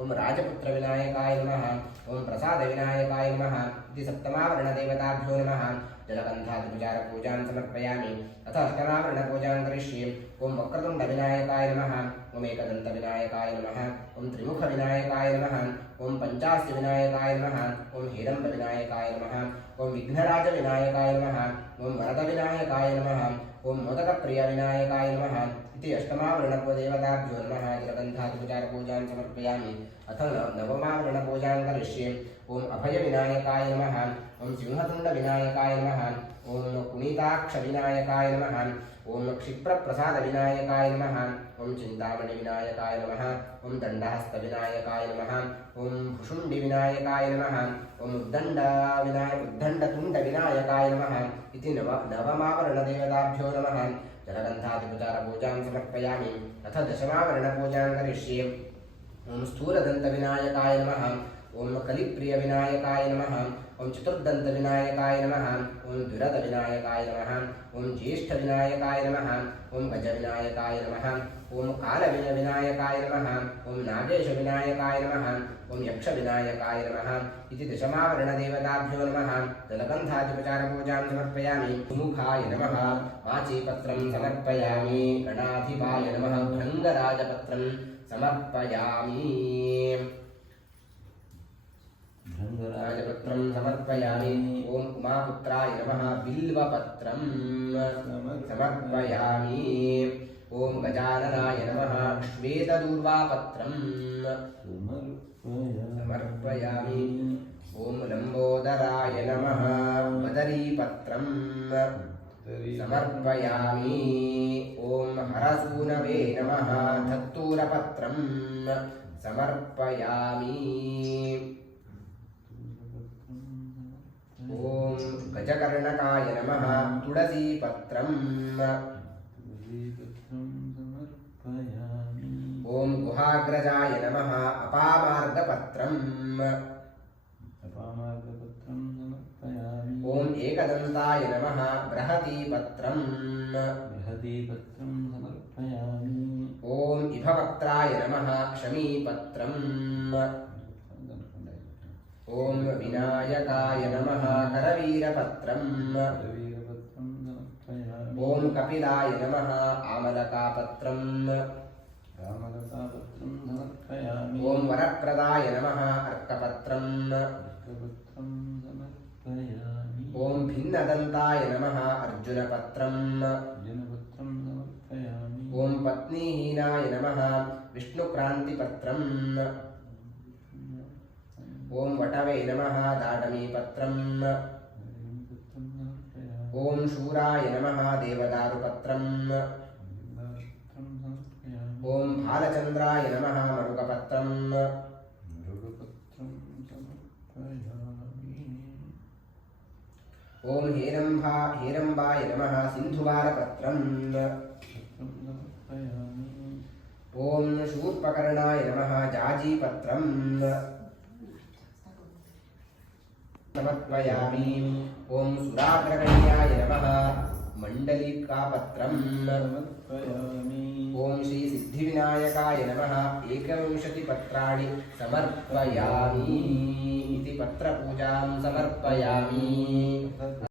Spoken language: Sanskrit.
ओम राजपुत्रविनायकाय नमः ओम प्रसादविनायकाय नमः इति सप्तमावरणदेवताभ्यो नमः जलगन्धादिपुजारपूजां समर्पयामि अथ अष्टमावरणपूजां करिष्ये ओम वक्रतुण्डविनायकाय नमः ओम एकदन्तविनायकाय नमः ओम त्रिमुखविनायकाय नमः ओम पञ्चास्यविनायकाय नमः ओम हेरम्बविनायकाय नमः ओम विघ्नराजविनायकाय नमः ओम वरदविनायकाय नमः ओम मोदकप्रियविनायकाय नमः इति अष्टमावरणदेवताभ्यो नमः जलगन्धादिपुजारपूजां समर्पयामि अथ नवमावरणपूजां करिष्ये ओम अभयविनायकाय नमः ओम सिंहतुण्डविनायकाय नमः ओम कुणिताक्षविनायकाय नमः ओम क्षिप्रप्रसादविनायकाय नमः ओम चिन्तामणिविनायकाय नमः ओम दण्डहस्तविनायकाय नमः ओम भुषुण्डिविनायकाय नमः ओम उद्दण्डतुण्डविनायकाय नमः इति नवमावरणदेवताभ्यो नमः जलगन्धादिपुजारपूजां समर्पयामि अथ दशमावरणपूजां करिष्ये ओम स्थूलदन्तविनायकाय नमः ओम कलिप्रियविनायकाय नमः ओम चतुर्दन्तविनायकाय नमः ओम दुरदविनायकाय नमः ओम ज्येष्ठविनायकाय नमः ओम गजविनायकाय नमः ओम कालविनायकाय नमः ओम नागेशविनायकाय नमः ओम यक्षविनायकाय नमः इति दशमावरणदेवताभ्यो नमः जलगन्धादिपुजारपूजां समर्पयामि सुमुखाय नमः वाचीपत्रं समर्पयामि गणाधिपाय नमः भृङ्गराजपत्रं समर्पयामि राजपत्रं समर्पयामि ओम उमापुत्राय नमः बिल्वपत्रं समर्पयामि ओम गजाननाय नमः श्वेतदूर्वापत्रं समर्पयामि ओम लंबोदराय नमः बदरीपत्रं समर्पयामि ओम हरसूनवे नमः धत्तूरपत्रं समर्पयामि ओम गजकर्णकाय नमः तुलसीपत्रं ओम गुहाग्रजाय नमः अपामार्गपत्रं ओम एकदन्ताय नमः बृहतीपत्रं ओम इभवक्त्राय नमः शमीपत्रं ओम विनायकाय नमः करवीरपत्रं ओम कपिलाय नमः आमलकापत्रं ओम वरप्रदाय नमः अर्कपत्रं ओम भिन्नदन्ताय नमः अर्जुनपत्रं ओम पत्नीहीनाय नमः विष्णुक्रान्तिपत्रं ओम वटवे नमः दाडमीपत्रं ओम शूराय नमः देवदारुपत्रं ओम भालचन्द्राय नमः मरुकपत्रं ओम हेरम्बाय नमः सिन्धुवारपत्रं ओम शूर्पकर्णाय नमः जाजीपत्रं समर्पयामि ओम सुराग्रगण्याय नमः मण्डलिकापत्रं ओम श्री सिद्धिविनायकाय नमः 21 पत्राणि समर्पयामि इति पत्रपूजां समर्पयामि।